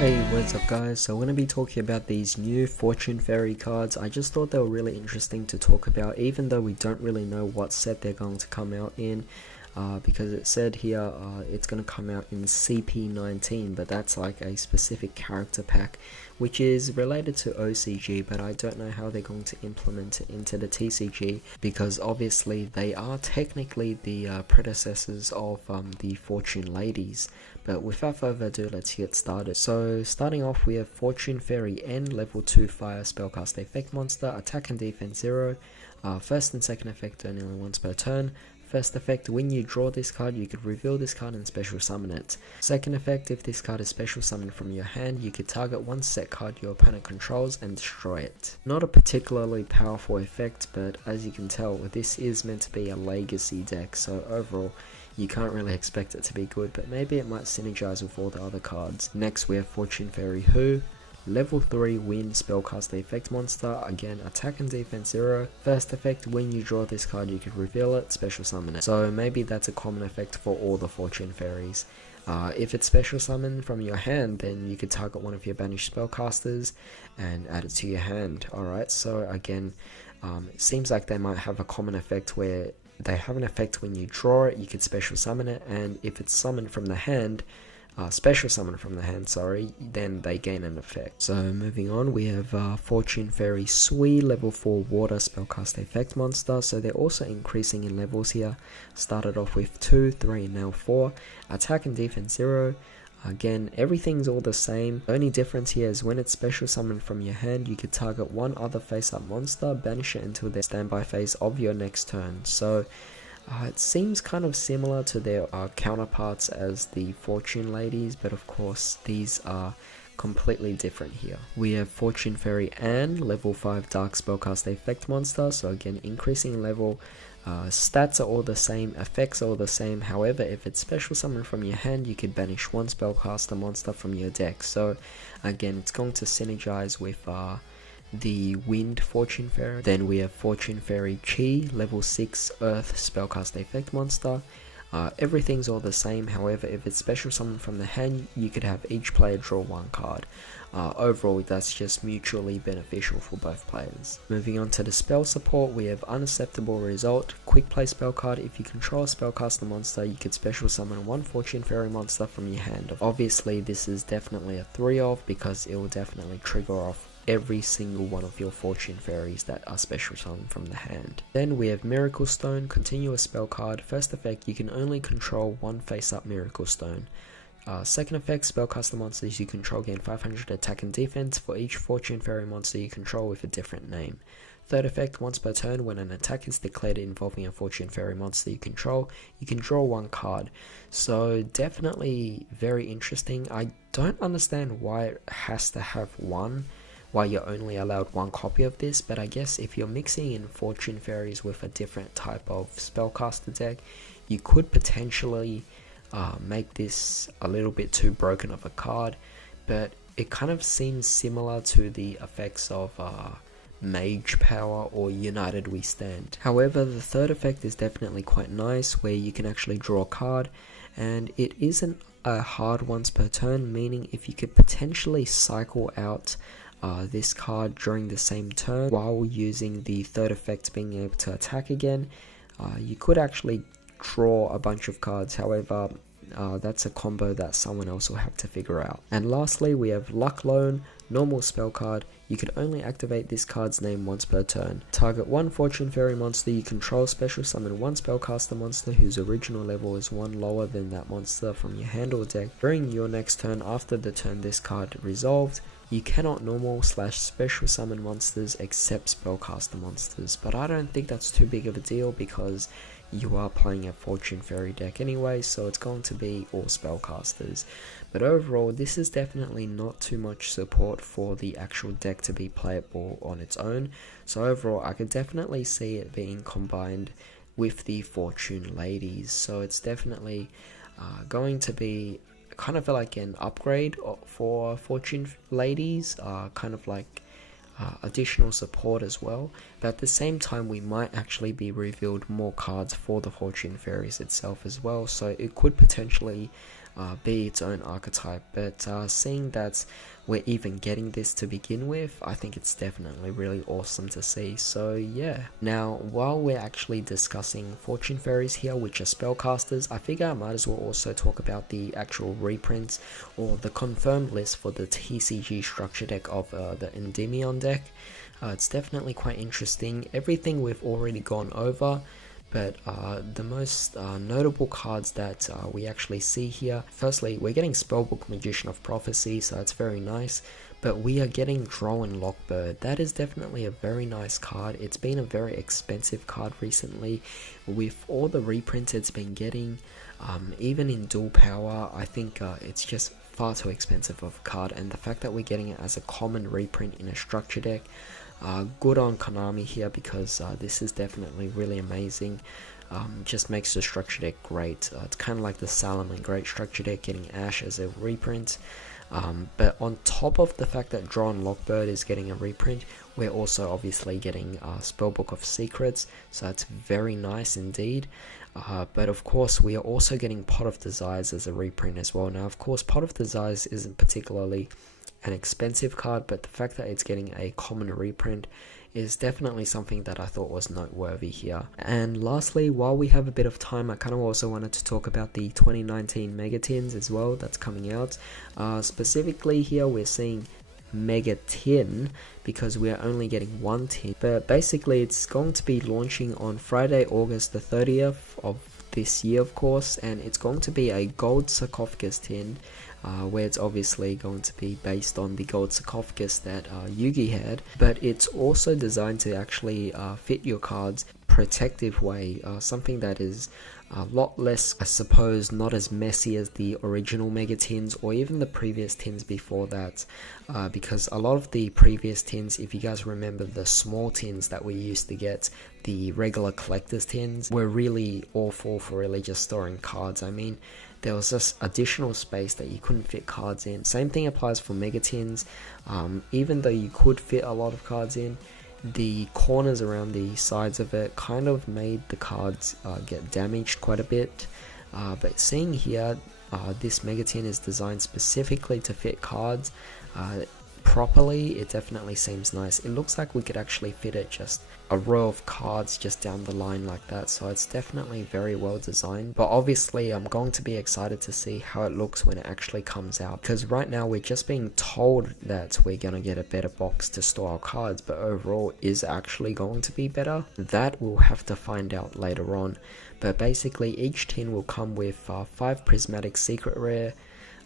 Hey, what's up guys? So I'm going to be talking about these new Fortune Fairy cards. I just thought they were really interesting to talk about, even though we don't really know what set they're going to come out in. Because it said here it's going to come out in CP19, but that's like a specific character pack which is related to OCG, but I don't know how they're going to implement it into the TCG, because obviously they are technically the predecessors of the Fortune Ladies. But without further ado, let's get started. So starting off, we have Fortune Fairy N, level 2 fire spellcast effect monster, attack and defense 0, first and second effect only once per turn. First effect, when you draw this card, you could reveal this card and special summon it. Second effect, if this card is special summoned from your hand, you could target one set card your opponent controls and destroy it. Not a particularly powerful effect, but as you can tell, this is meant to be a legacy deck, so overall, you can't really expect it to be good, but maybe it might synergize with all the other cards. Next, we have Fortune Fairy Who. Level 3 wind spellcast effect monster, again attack and defense 0. First effect, when you draw this card you could reveal it, special summon it. So maybe that's a common effect for all the Fortune Fairies. If it's special summon from your hand, then you could target one of your banished spellcasters and add it to your hand. Alright, so again, it seems like they might have a common effect where they have an effect when you draw it, you could special summon it, and if it's summoned from the hand, special summon from the hand, then they gain an effect. So moving on, we have Fortune Fairy Sui, level 4 water spellcast effect monster. So they're also increasing in levels here. Started off with 2, 3, and now 4. Attack and defense 0. Again, everything's all the same. The only difference here is when it's special summoned from your hand, you could target one other face-up monster, banish it until their standby phase of your next turn. So it seems kind of similar to their counterparts as the Fortune Ladies, but of course these are completely different here. We have Fortune Fairy Anne, level 5 dark spellcast effect monster, so again increasing level. Stats are all the same, effects are all the same, however if it's special summoned from your hand you could banish one spellcaster monster from your deck. So again it's going to synergize with the Wind Fortune Fairy. Then we have Fortune Fairy Chi, level 6 Earth spellcast effect monster. Everything's all the same, however if it's special summoned from the hand you could have each player draw one card. Overall that's just mutually beneficial for both players. Moving on to the spell support, we have Unacceptable Result, quick play spell card. If you control a spellcaster monster you could special summon one Fortune Fairy monster from your hand. Obviously this is definitely a 3 of, because it will definitely trigger off every single one of your Fortune Fairies that are special summoned from the hand. Then we have Miracle Stone, continuous spell card. First effect, you can only control one face-up Miracle Stone. Second effect, spellcaster monsters you control gain 500 attack and defense for each Fortune Fairy monster you control with a different name. Third effect, once per turn, when an attack is declared involving a Fortune Fairy monster you control, you can draw one card. So definitely very interesting. I don't understand why it has to have one, why you're only allowed one copy of this, but I guess if you're mixing in Fortune Fairies with a different type of spellcaster deck, you could potentially make this a little bit too broken of a card, but it kind of seems similar to the effects of Mage Power or United We Stand. However, the third effect is definitely quite nice, where you can actually draw a card, and it isn't a hard once per turn, meaning if you could potentially cycle out this card during the same turn while using the third effect being able to attack again, you could actually draw a bunch of cards. However, that's a combo that someone else will have to figure out. And lastly, we have Luck Loan, normal spell card. You could only activate this card's name once per turn. Target one Fortune Fairy monster you control, special summon one spellcaster monster whose original level is 1 lower than that monster from your hand or deck. During your next turn, after the turn this card resolved, you cannot normal / special summon monsters except spellcaster monsters. But I don't think that's too big of a deal, because you are playing a Fortune Fairy deck anyway, so it's going to be all spellcasters. But overall, this is definitely not too much support for the actual deck to be playable on its own. So overall, I could definitely see it being combined with the Fortune Ladies. So it's definitely going to be kind of like an upgrade for Fortune Ladies, kind of like additional support as well, but at the same time we might actually be revealed more cards for the Fortune Fairies itself as well, so it could potentially be its own archetype. But seeing that we're even getting this to begin with, I think it's definitely really awesome to see. So yeah. Now, while we're actually discussing Fortune Fairies here, which are spellcasters, I figure I might as well also talk about the actual reprints or the confirmed list for the TCG structure deck of the Endymion deck. It's definitely quite interesting. Everything we've already gone over, but the most notable cards that we actually see here, firstly, we're getting Spellbook Magician of Prophecy, so that's very nice, but we are getting Droll and Lockbird. That is definitely a very nice card. It's been a very expensive card recently. With all the reprints it's been getting, even in dual power, I think it's just far too expensive of a card, and the fact that we're getting it as a common reprint in a structure deck, good on Konami here, because this is definitely really amazing. Just makes the structure deck great. It's kind of like the Salomon Great structure deck getting Ash as a reprint. But on top of the fact that Droll and Lockbird is getting a reprint, we're also obviously getting Spellbook of Secrets, so that's very nice indeed. But of course we are also getting Pot of Desires as a reprint as well. Now of course Pot of Desires isn't particularly an expensive card, but the fact that it's getting a common reprint is definitely something that I thought was noteworthy here. And lastly, while we have a bit of time, I kind of also wanted to talk about the 2019 Megatins as well that's coming out. Specifically here we're seeing Megatin, because we are only getting one tin, but basically it's going to be launching on Friday, August the 30th of this year, of course, and it's going to be a gold sarcophagus tin, where it's obviously going to be based on the gold sarcophagus that Yugioh had, but it's also designed to actually fit your cards protective way, something that is a lot less, I suppose, not as messy as the original Mega Tins or even the previous tins before that, because a lot of the previous tins, if you guys remember the small tins that we used to get, the regular collector's tins, were really awful for really just storing cards. I mean, there was just additional space that you couldn't fit cards in. Same thing applies for Megatins. Even though you could fit a lot of cards in, the corners around the sides of it kind of made the cards get damaged quite a bit. But seeing here, this Megatin is designed specifically to fit cards properly. It definitely seems nice. It looks like we could actually fit it just a row of cards just down the line like that, so it's definitely very well designed. But obviously I'm going to be excited to see how it looks when it actually comes out, because right now we're just being told that we're gonna get a better box to store our cards, but overall is actually going to be better? That we'll have to find out later on. But basically each tin will come with 5 prismatic secret rare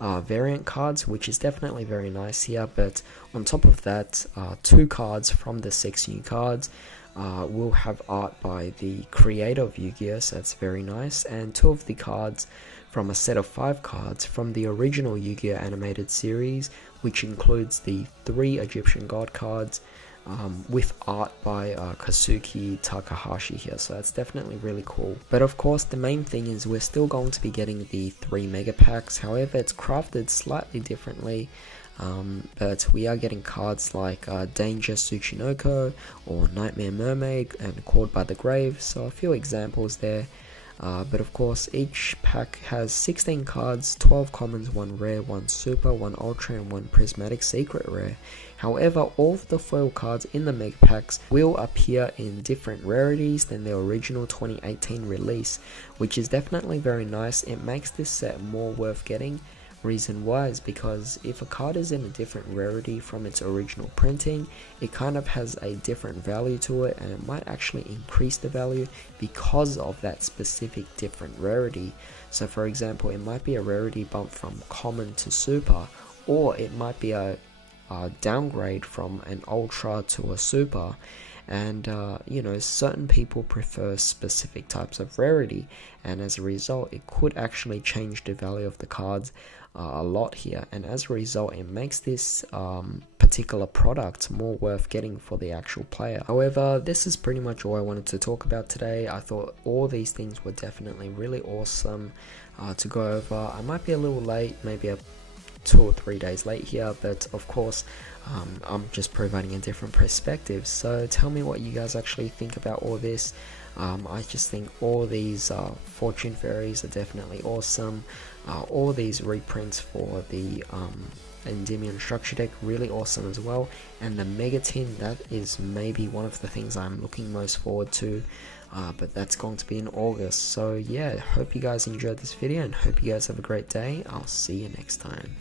variant cards, which is definitely very nice here. But on top of that, 2 cards from the 6 new cards will have art by the creator of Yugioh, so that's very nice, and 2 of the cards from a set of 5 cards from the original Yu-Gi-Oh animated series, which includes the 3 Egyptian god cards with art by Kazuki Takahashi here, so that's definitely really cool. But of course the main thing is we're still going to be getting the 3 mega packs. However, it's crafted slightly differently, but we are getting cards like Danger Tsuchinoko or Nightmare Mermaid and Called by the Grave, so a few examples there. But of course each pack has 16 cards, 12 commons, 1 rare, 1 super, 1 ultra and 1 prismatic secret rare. However, all of the foil cards in the mega packs will appear in different rarities than the original 2018 release, which is definitely very nice. It makes this set more worth getting. Reason why is because if a card is in a different rarity from its original printing, it kind of has a different value to it, and it might actually increase the value because of that specific different rarity. So for example, it might be a rarity bump from common to super, or it might be a downgrade from an ultra to a super. And you know, certain people prefer specific types of rarity, and as a result it could actually change the value of the cards a lot here, and as a result it makes this particular product more worth getting for the actual player. However, this is pretty much all I wanted to talk about today. I thought all these things were definitely really awesome to go over. I might be a little late, maybe 2 or 3 days late here, but of course I'm just providing a different perspective. So tell me what you guys actually think about all this. I just think all these fortune fairies are definitely awesome. All these reprints for the endymion structure deck, really awesome as well. And the Megatin, that is maybe one of the things I'm looking most forward to. But that's going to be in August. So yeah, hope you guys enjoyed this video and hope you guys have a great day. I'll see you next time.